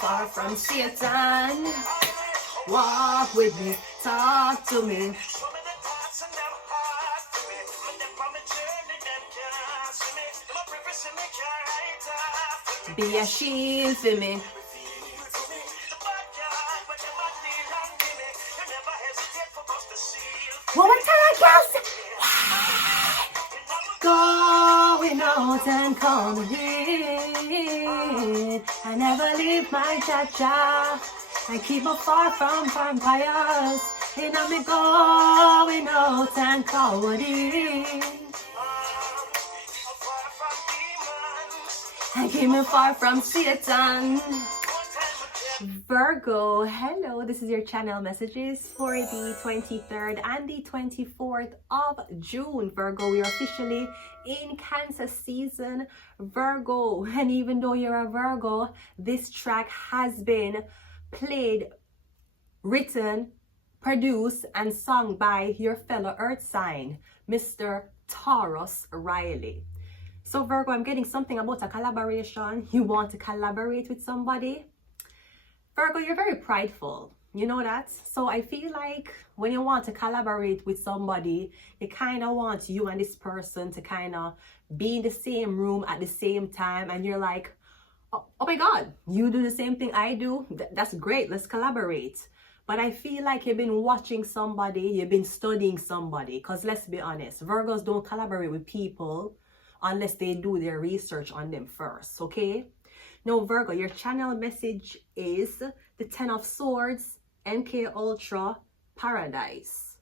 Far from Satan, walk with me, talk to me. Be a shield for me. One more time, girls. Going out and coming in. I never leave my cha-cha. I keep me far from vampires. And I'm going out and coming in. I keep me far from Satan. Virgo, hello, this is your channel messages for the 23rd and the 24th of June. Virgo, we are officially in Cancer season, Virgo. And even though you're a Virgo, this track has been played, written, produced, and sung by your fellow earth sign, Mr. Tarrus Riley. So Virgo, I'm getting something about a collaboration. You want to collaborate with somebody? Virgo, you're very prideful. You know that? So I feel like when you want to collaborate with somebody, you kind of want you and this person to kind of be in the same room at the same time. And you're like, oh my God, you do the same thing I do? That's great. Let's collaborate. But I feel like you've been watching somebody, you've been studying somebody. Because let's be honest, Virgos don't collaborate with people unless they do their research on them first, okay? Now, Virgo, your channel message is the 10 of Swords, MK Ultra, Paradise.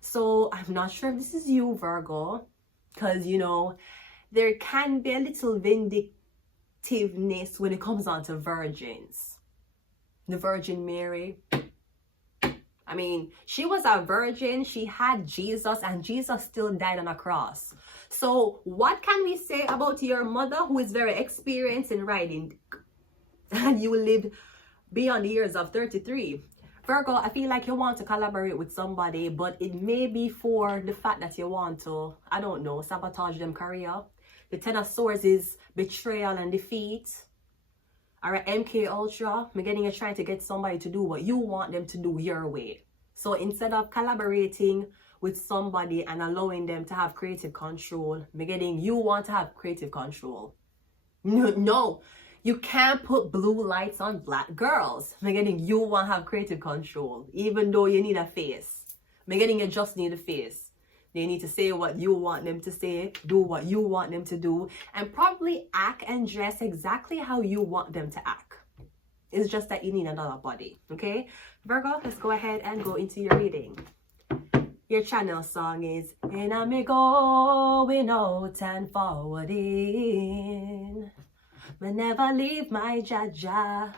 So I'm not sure if this is you, Virgo, because, you know, there can be a little vindictiveness when it comes on to virgins. The Virgin Mary. I mean, she was a virgin, she had Jesus, and Jesus still died on a cross. So what can we say about your mother, who is very experienced in riding, and you lived beyond the years of 33? Virgo, I feel like you want to collaborate with somebody, but it may be for the fact that you want to, I don't know, sabotage them career. The 10 of Swords is betrayal and defeat. Alright, MK Ultra, I'm getting you trying to get somebody to do what you want them to do your way. So instead of collaborating with somebody and allowing them to have creative control, I'm getting you want to have creative control. No, you can't put blue lights on black girls. I'm getting you want to have creative control, even though you need a face. I'm getting you just need a face. They need to say what you want them to say, do what you want them to do, and probably act and dress exactly how you want them to act. It's just that you need another body, okay? Virgo, let's go ahead and go into your reading. Your channel song is And I'm going out and forward in, but never leave my jaja.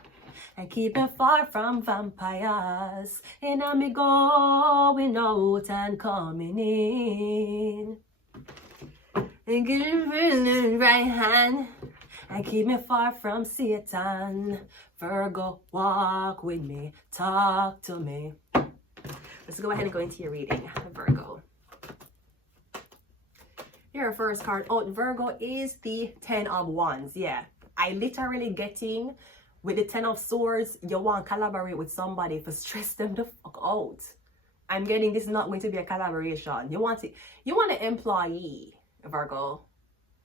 And keep it far from vampires. And I'm going out and coming in. And get it in the right hand. And keep me far from Satan. Virgo, walk with me. Talk to me. Let's go ahead and go into your reading, Virgo. Your first card out, Virgo, is the 10 of Wands. Yeah, I literally getting... With the 10 of Swords, you want to collaborate with somebody to stress them the fuck out. I'm getting this is not going to be a collaboration. You want an employee, Virgo.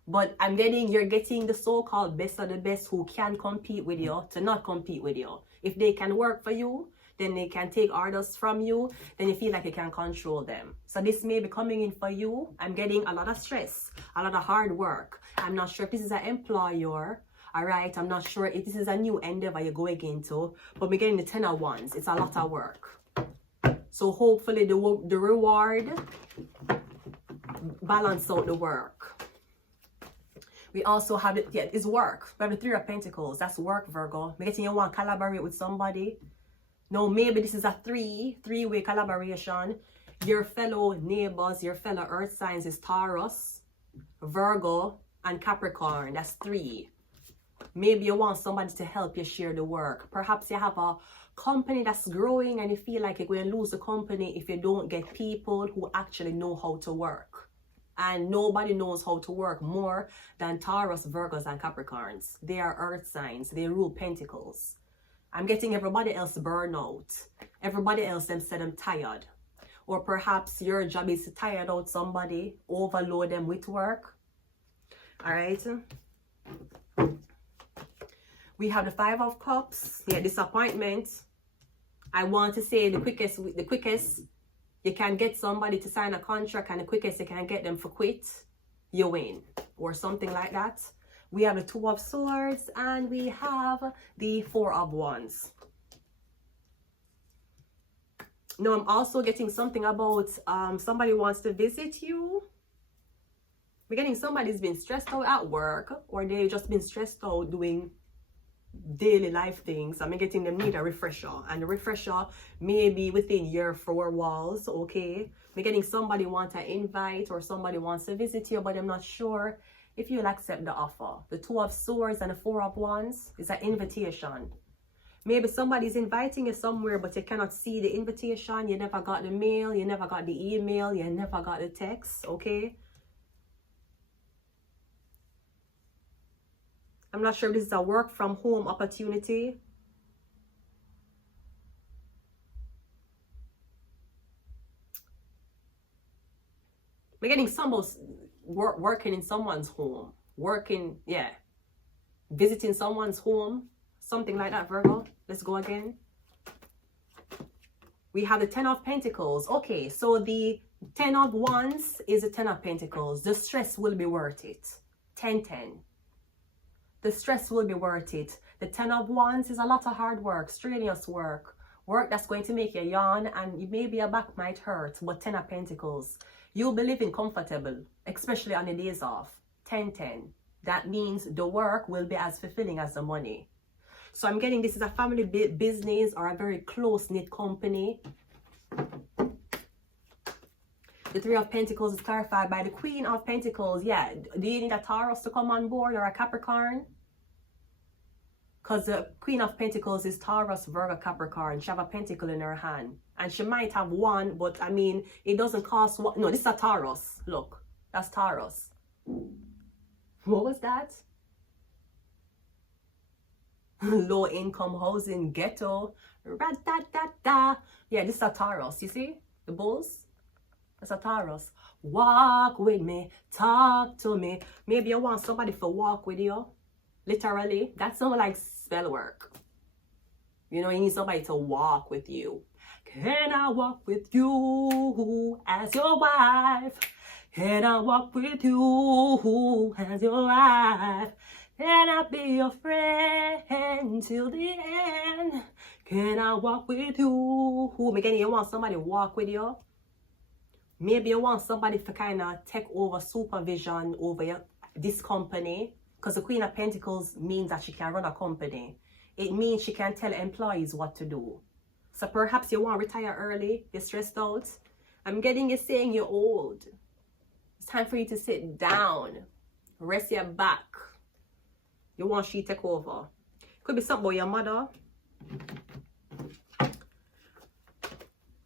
But I'm getting you're getting the so-called best of the best who can compete with you to not compete with you. If they can work for you, then they can take orders from you, then you feel like you can control them. So this may be coming in for you. I'm getting a lot of stress, a lot of hard work. I'm not sure if this is an employer. All right, I'm not sure if this is a new endeavor you're going into, but we're getting the 10 of Wands. It's a lot of work. So hopefully the reward balance out the work. We also have it, yeah, it's work. We have the 3 of Pentacles. That's work, Virgo. We're getting you want to collaborate with somebody. No, maybe this is a three-way collaboration. Your fellow neighbors, your fellow earth signs is Taurus, Virgo, and Capricorn. That's 3. Maybe you want somebody to help you share the work. Perhaps you have a company that's growing, and you feel like you're going to lose the company if you don't get people who actually know how to work. And nobody knows how to work more than Taurus, Virgos, and Capricorns. They are earth signs. They rule pentacles. I'm getting everybody else burnout. Everybody else, them said I'm tired. Or perhaps your job is to tire out somebody, overload them with work. All right. We have the Five of Cups. Yeah, disappointment. I want to say the quickest you can get somebody to sign a contract, and the quickest you can get them for quit, you win, or something like that. We have the Two of Swords, and we have the Four of Wands. Now, I'm also getting something about somebody wants to visit you. We're getting somebody's been stressed out at work, or they've just been stressed out doing daily life things. I'm getting them need a refresher, and the refresher may be within your four walls. Okay, we're getting somebody wants an invite, or somebody wants to visit you, but I'm not sure if you'll accept the offer. The Two of Swords and the Four of Wands is an invitation. Maybe somebody's inviting you somewhere, but you cannot see the invitation. You never got the mail, you never got the email, you never got the text. Okay, I'm not sure if this is a work from home opportunity. We're getting some working in someone's home. Visiting someone's home. Something like that, Virgo. Let's go again. We have the Ten of Pentacles. Okay, so the Ten of Wands is the Ten of Pentacles. The stress will be worth it. 10-10. The stress will be worth it. The Ten of Wands is a lot of hard work, strenuous work. Work that's going to make you yawn, and maybe your back might hurt. But Ten of Pentacles, you'll be living comfortable, especially on the days off. 10-10. That means the work will be as fulfilling as the money. So I'm getting this is a family business or a very close-knit company. The Three of Pentacles is clarified by the Queen of Pentacles. Yeah, do you need a Taurus to come on board, or a Capricorn? Because the Queen of Pentacles is Taurus, Virgo, Capricorn. She have a pentacle in her hand. And she might have one, but I mean, it doesn't cost one. No, this is a Taurus. Look, that's Taurus. What was that? Low income housing, ghetto. Ra-da-da-da. Yeah, this is a Taurus. You see? The bulls? That's a Taurus. Walk with me, talk to me. Maybe you want somebody to walk with you. Literally. That's not like spell work. You know, you need somebody to walk with you. Can I walk with you as your wife? Can I walk with you as your wife? Can I be your friend till the end? Can I walk with you? Again, you want somebody to walk with you? Maybe you want somebody to kind of take over supervision over this company, because the Queen of Pentacles means that she can run a company. It means she can tell employees what to do. So perhaps you want to retire early, you're stressed out. I'm getting you saying you're old. It's time for you to sit down, rest your back. You want she take over. Could be something about your mother.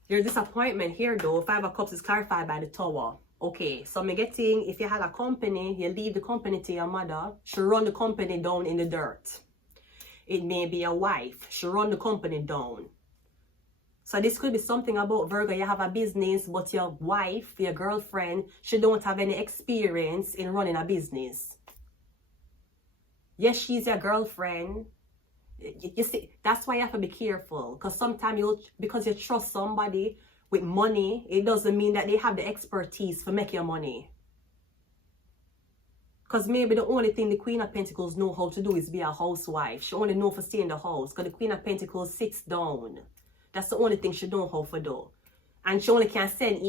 Your disappointment here though, Five of Cups is clarified by the Tower. Okay, so I'm getting, if you had a company, you leave the company to your mother, she run the company down in the dirt. It may be a wife, she run the company down. So this could be something about Virgo, you have a business, but your wife, your girlfriend, she don't have any experience in running a business. Yes, she's your girlfriend. You see, that's why you have to be careful, because sometimes because you trust somebody with money, it doesn't mean that they have the expertise for making your money. Because maybe the only thing the Queen of Pentacles know how to do is be a housewife. She only know for stay in the house, because the Queen of Pentacles sits down. That's the only thing she know how to do. And she only can send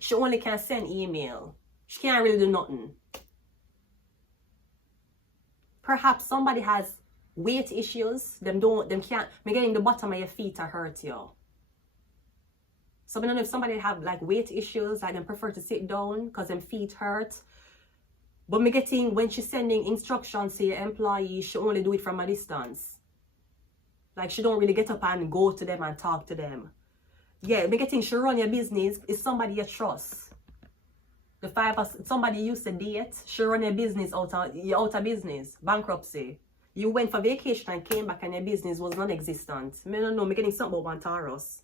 She only can send email. She can't really do nothing. Perhaps somebody has weight issues. Them can't. Getting the bottom of your feet to hurt you. So I don't know if somebody have like weight issues, like them prefer to sit down because them feet hurt. But me getting when she's sending instructions to your employee, she only do it from a distance. Like she don't really get up and go to them and talk to them. Yeah, me getting she run your business is somebody you trust. The 5%, somebody you used to date, she run your business you're out of business, bankruptcy. You went for vacation and came back and your business was non-existent. Me don't know, me getting something about one Tarrus.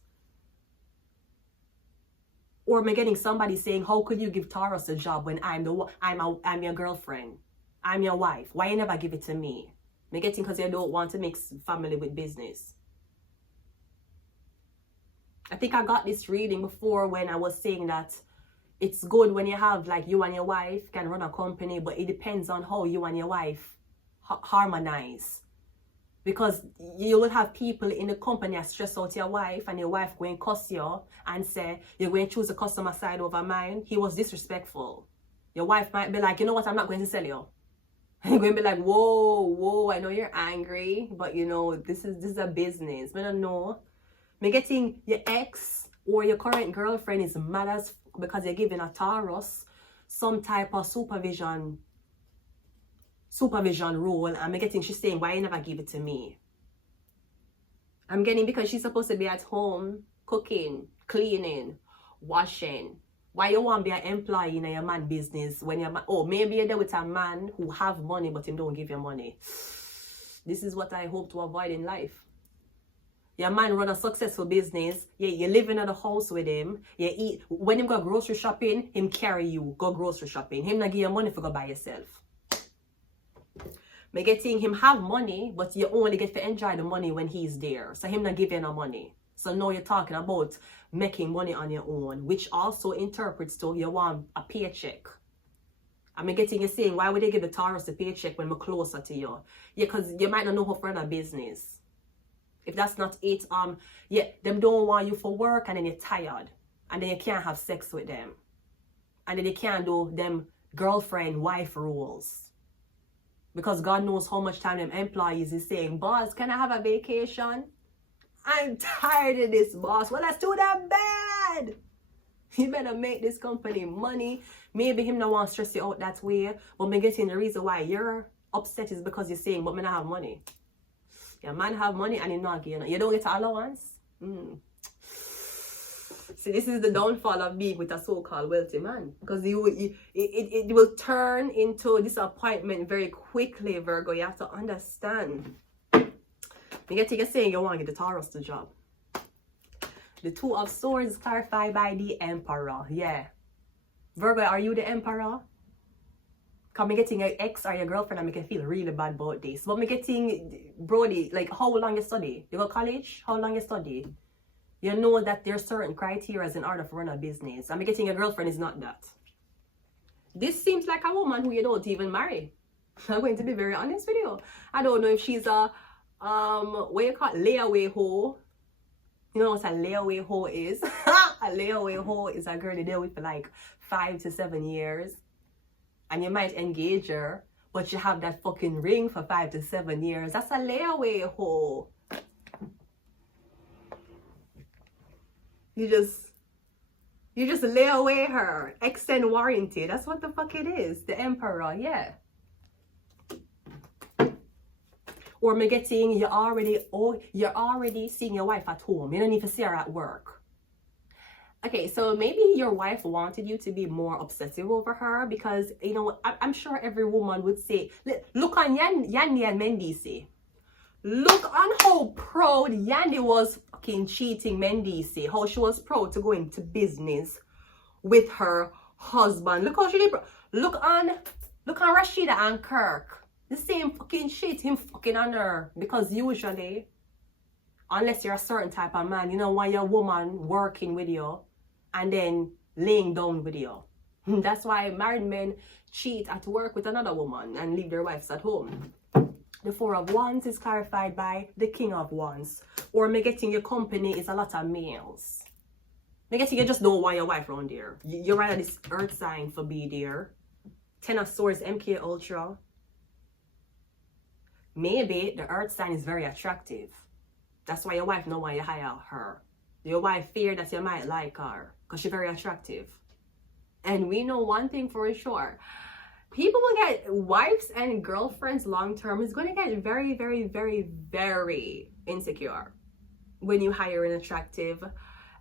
Or me getting somebody saying, how could you give Tarrus a job when I'm your girlfriend? I'm your wife. Why you never give it to me? Me getting because you don't want to mix family with business. I think I got this reading before when I was saying that it's good when you have like you and your wife can run a company, but it depends on how you and your wife harmonize. Because you will have people in the company that stress out your wife and your wife going to cuss you and say, you're going to choose the customer side over mine. He was disrespectful. Your wife might be like, you know what, I'm not going to sell you. And you're going to be like, whoa, I know you're angry, but you know, this is a business. I don't know. Me getting your ex or your current girlfriend is mad as because you're giving a Tarrus some type of supervision role, and I'm getting she's saying, why you never give it to me? I'm getting because she's supposed to be at home cooking, cleaning, washing. Why you want to be an employee in your man business when you're maybe you're there with a man who have money but him don't give you money. This is what I hope to avoid in life. Your man run a successful business. You live in the house with him. You eat. When him go grocery shopping, him carry you go grocery shopping. Him not give you money for go buy yourself. Me getting him have money, but you only get to enjoy the money when he's there. So him not give you no money. So now you're talking about making money on your own, which also interprets to you want a paycheck. I mean, getting you saying, why would they give the Tarrus a paycheck when we're closer to you? Yeah, because you might not know how for a business. If that's not it, them don't want you for work and then you're tired. And then you can't have sex with them. And then you can't do them girlfriend, wife rules. Because God knows how much time them employees is saying, boss, can I have a vacation? I'm tired of this, boss. Well, that's too damn bad. You better make this company money. Maybe him not want to stress you out that way. But me getting the reason why you're upset is because you're saying, but me not have money. Your man have money and you not getting. You don't get allowance. See, this is the downfall of being with a so-called wealthy man. Because it will turn into disappointment very quickly, Virgo. You have to understand. You get to saying you want to get the Tarrus the job. The Two of Swords is clarified by the Emperor. Yeah. Virgo, are you the Emperor? Because me getting your ex or your girlfriend and make you feel really bad about this. But me getting, Brody, like how long you study? You go college? How long you study? You know that there's certain criteria in order to run a business. And me getting a girlfriend is not that. This seems like a woman who you don't even marry. I'm going to be very honest with you. I don't know if she's a, what you call it, layaway hoe. You know what a layaway hoe is? A layaway hoe is a girl you deal with for like 5 to 7 years. And you might engage her, but you have that fucking ring for 5 to 7 years. That's a layaway hoe. You just lay away her. Extend warranty. That's what the fuck it is. The Emperor, yeah. Or me getting you're already seeing your wife at home. You don't even see her at work. Okay, so maybe your wife wanted you to be more obsessive over her because, you know, I'm sure every woman would say, look on Yandy and Mendici. Look on how proud Yandy was fucking cheating Mendici. How she was proud to go into business with her husband. Look how she did. Look on Rashida and Kirk. The same fucking shit, him fucking on her. Because usually, unless you're a certain type of man, you don't want your woman working with you and then laying down with you. That's why married men cheat at work with another woman and leave their wives at home. The Four of Wands is clarified by the King of Wands. Or me getting your company is a lot of males. Me getting you just don't want your wife around there. You're rather this earth sign for be there. 10 of Swords, MK Ultra. Maybe the earth sign is very attractive. That's why your wife don't want you hire her. Your wife fear that you might like her because she's very attractive. And we know one thing for sure. People will get wives and girlfriends long term is going to get very, very, very, very insecure when you hire an attractive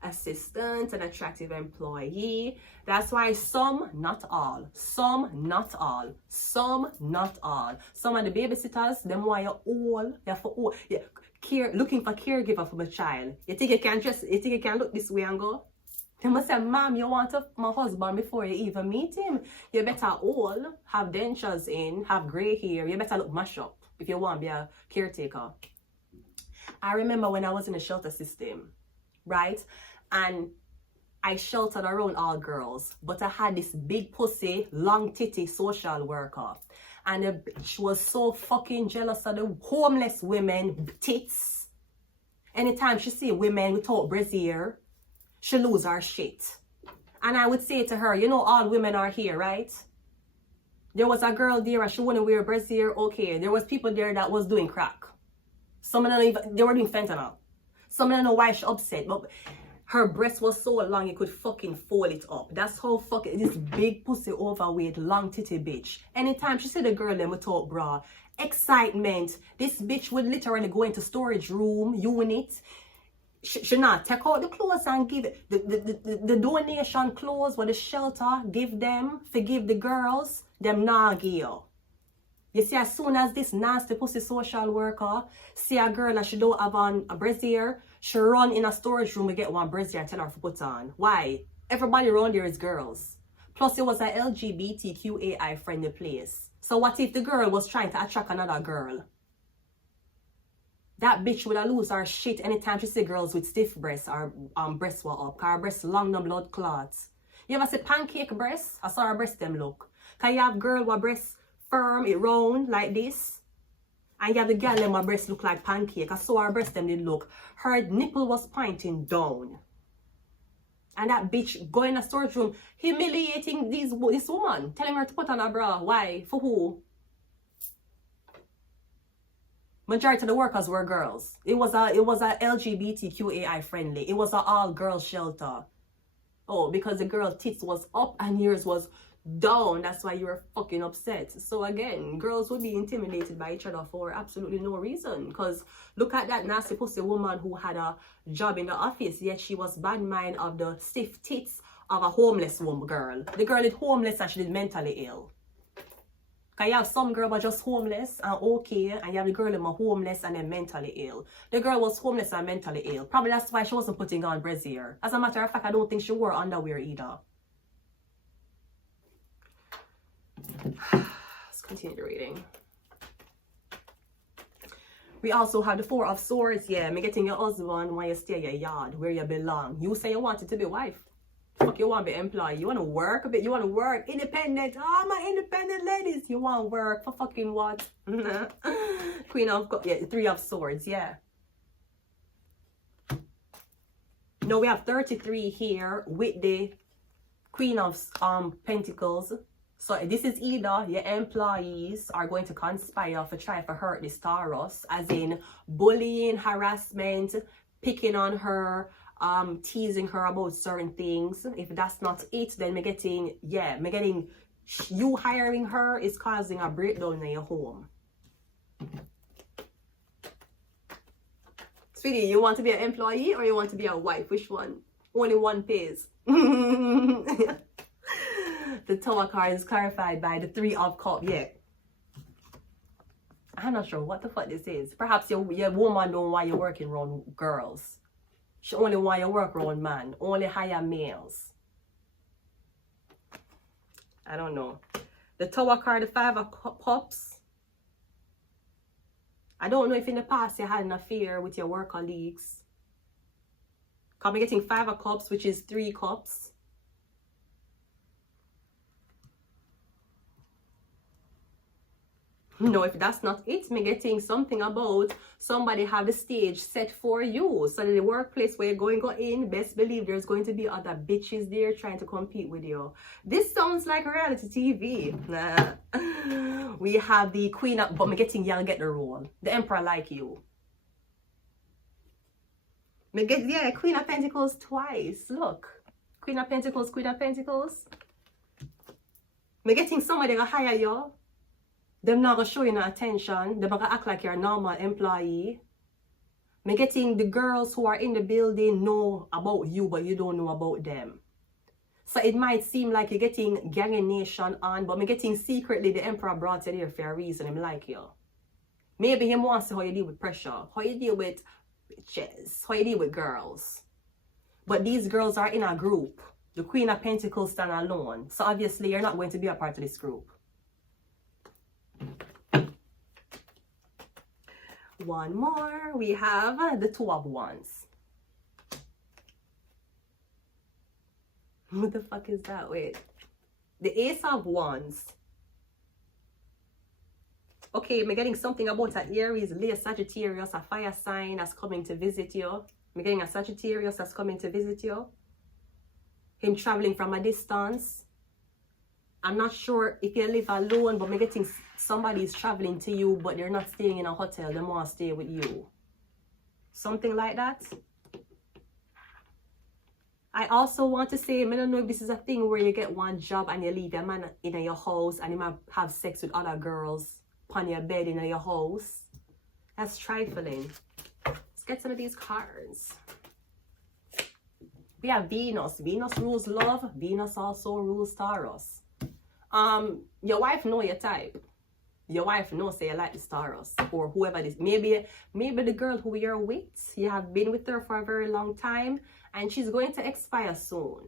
assistant, an attractive employee. That's why some, not all, some, not all, some, not all. Some of the babysitters, them why you all, you have for all, yeah, care, looking for caregiver for my child. You think you can look this way and go? They must say, ma'am, you want my husband before you even meet him. You better all have dentures in, have gray hair. You better look mash up if you want to be a caretaker. I remember when I was in the shelter system, right? And I sheltered around all girls, but I had this big pussy, long titty social worker. And she was so fucking jealous of the homeless women tits. Anytime she see women without brassiere, she lose her shit. And I would say to her, you know, all women are here, right? There was a girl there and she wouldn't wear brassiere. Okay, there was people there that was doing crack. Some of them even, they were doing fentanyl. Some of them know why she upset, but her breast was so long you could fucking fold it up. That's how fucking this big pussy overweight long titty bitch. Anytime she see the girl them without bra, excitement. This bitch would literally go into storage room unit. She not take out the clothes and give it the donation clothes what the shelter give them, forgive the girls, them not give you. You see, as soon as this nasty pussy social worker see a girl and she don't have on a brassiere, she run in a storage room and get one brassiere and tell her to put on. Why? Everybody around there is girls. Plus it was a LGBTQAI friendly place. So what if the girl was trying to attract another girl? That bitch would lose her shit anytime she see girls with stiff breasts or breasts were up. Cause her breasts long, no blood clots. You ever see pancake breasts? I saw her breasts them look. Cause you have girl with breasts firm, it round like this. And you have the girl them her breasts look like pancake. I saw her breasts them did look. Her nipple was pointing down. And that bitch go in a storage room humiliating this woman. Telling her to put on a bra. Why? For who? Majority of the workers were girls. It was a LGBTQAI friendly. It was a all girls shelter. Oh, because the girl tits was up and yours was down. That's why you were fucking upset. So again, girls would be intimidated by each other for absolutely no reason. Because look at that nasty pussy woman who had a job in the office, yet she was bad mind of the stiff tits of a homeless woman girl. The girl is homeless and she is mentally ill. Because you have some girl were just homeless and okay, and you have the girl who was homeless and then mentally ill. The girl was homeless and mentally ill. Probably that's why she wasn't putting on brassiere. As a matter of fact, I don't think she wore underwear either. Let's continue the reading. We also have the Four of Swords. Yeah, me getting your husband when you stay in your yard where you belong. You say you wanted to be wife. Fuck, you want to be employee. You want to work a bit. You want to work independent. Oh, my independent ladies. You want to work for fucking what? Queen of, yeah, Three of Swords. Yeah. No, we have 33 here with the Queen of Pentacles. So this is either your employees are going to conspire for try to hurt this Tarrus, as in bullying, harassment, picking on her, teasing her about certain things. If that's not it, then me getting you hiring her is causing a breakdown in your home. Sweetie, you want to be an employee or you want to be a wife? Which one? Only one pays. The Tower card is clarified by the Three of Cups. Yeah. I'm not sure what the fuck this is. Perhaps your woman don't want you working around girls. She only want you work around man. Only hire males. I don't know. The Tower card, the Five of Cups. I don't know if in the past you had an affair with your work colleagues. Because I'm getting Five of Cups, which is 3 cups. No, if that's not it, me getting something about somebody have the stage set for you. So the workplace where you're go in, best believe there's going to be other bitches there trying to compete with you. This sounds like reality TV. Nah. We have the Queen of, but me getting y'all get the role. The Emperor like you. Me get, yeah, Queen of Pentacles twice. Look. Queen of Pentacles, Queen of Pentacles. Me getting somebody gonna hire you. Them not gonna show you no attention. Them gonna act like you're a normal employee. Me getting the girls who are in the building know about you, but you don't know about them. So it might seem like you're getting gangination on, but me getting secretly the emperor brought you there for a reason. Him like you. Maybe him wants to how you deal with pressure, how you deal with bitches, how you deal with girls. But these girls are in a group. The Queen of Pentacles stand alone. So obviously you're not going to be a part of this group. One more. We have the Two of Wands. What the fuck is that? Wait. The Ace of Wands. Okay, I'm getting something about an Aries, Leo, Sagittarius, a fire sign that's coming to visit you. I'm getting a Sagittarius that's coming to visit you. Him traveling from a distance. I'm not sure if you live alone, but I'm getting somebody's traveling to you, but they're not staying in a hotel. They want to stay with you. Something like that. I also want to say, I don't know if this is a thing where you get one job and you leave your man in your house and you might have sex with other girls on your bed in your house. That's trifling. Let's get some of these cards. We have Venus. Venus rules love. Venus also rules Taurus. Your wife know your type. Your wife knows say you like this Taurus or whoever it is. Maybe the girl who you're with, you have been with her for a very long time and she's going to expire soon.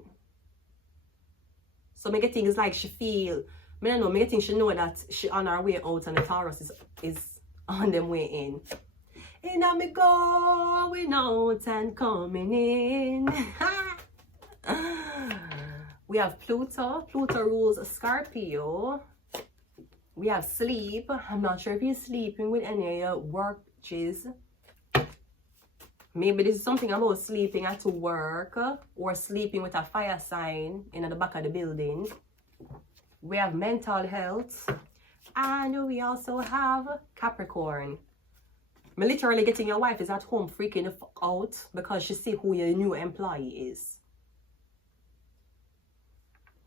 So me getting is like she feel, I don't know, me getting she know that she on her way out and the Taurus is on them way in. And I'm going out and coming in. We have Pluto. Pluto rules Scorpio. We have sleep. I'm not sure if you're sleeping with any of your work chiz. Maybe this is something about sleeping at work or sleeping with a fire sign in the back of the building. We have mental health. And we also have Capricorn. Me literally getting your wife is at home freaking the fuck out because she see who your new employee is.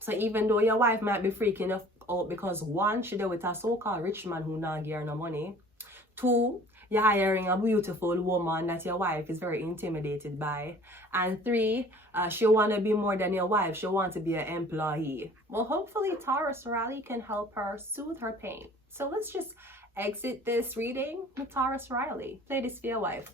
So even though your wife might be freaking the fuck out because one, she deal with a so-called rich man who not give her no money. Two, you're hiring a beautiful woman that your wife is very intimidated by. And three, she want to be more than your wife. She want to be an employee. Well, hopefully Taurus Rally can help her soothe her pain. So let's just exit this reading with Taurus Riley. Play this for your wife.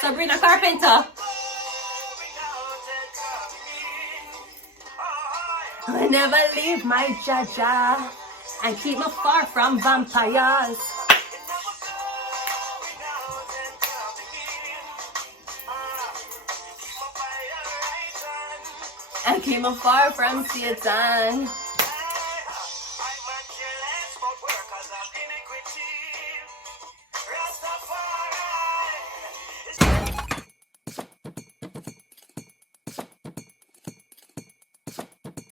Sabrina Carpenter. I never leave my Jaja and keep me far from vampires. And keep me far from Satan.